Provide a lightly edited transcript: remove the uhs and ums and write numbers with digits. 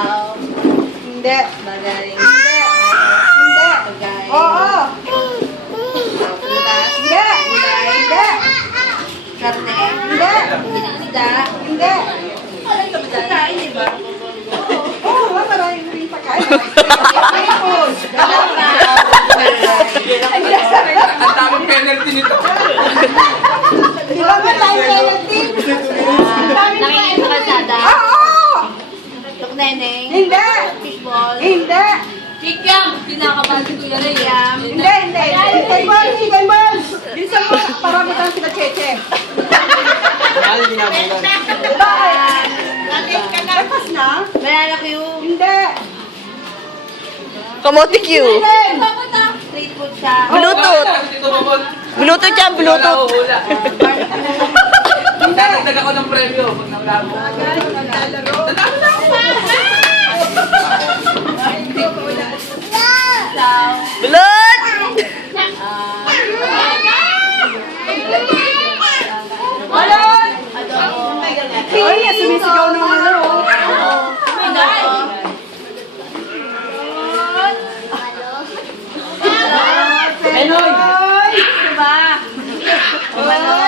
Hindi. Bagay. Hindi. Hindi. Bagay. Oo. Prutas. Hindi. Hindi. Karne. Hindi. Isda. Hindi. Pagkain, di ba? Oo, maraming rin pagkain. Seafood. Ang daming penalty nito. Di ba ba tayo penalty? Nakikita sa kalsada. Oo. Tukneneng. Hindi. Fishball. Hindi. Kikyam. Kinakabahan si Kuya Ray. Hindi, hindi. Chicken balls, chicken balls. Minsan mo, paramutan sila cheche. Mahal ginabulan. Bakit? Lakas na? Banana Q. Hindi. Kamote Q. Street food siya. Bluetooth. Bluetooth yan, Bluetooth. Dadagdag ako ng premyo pag nawala mo. Tatalo na ako. Bulot! Balon! Ay, sumisigaw ng ano. Enoy! Ay! Diba? Balon!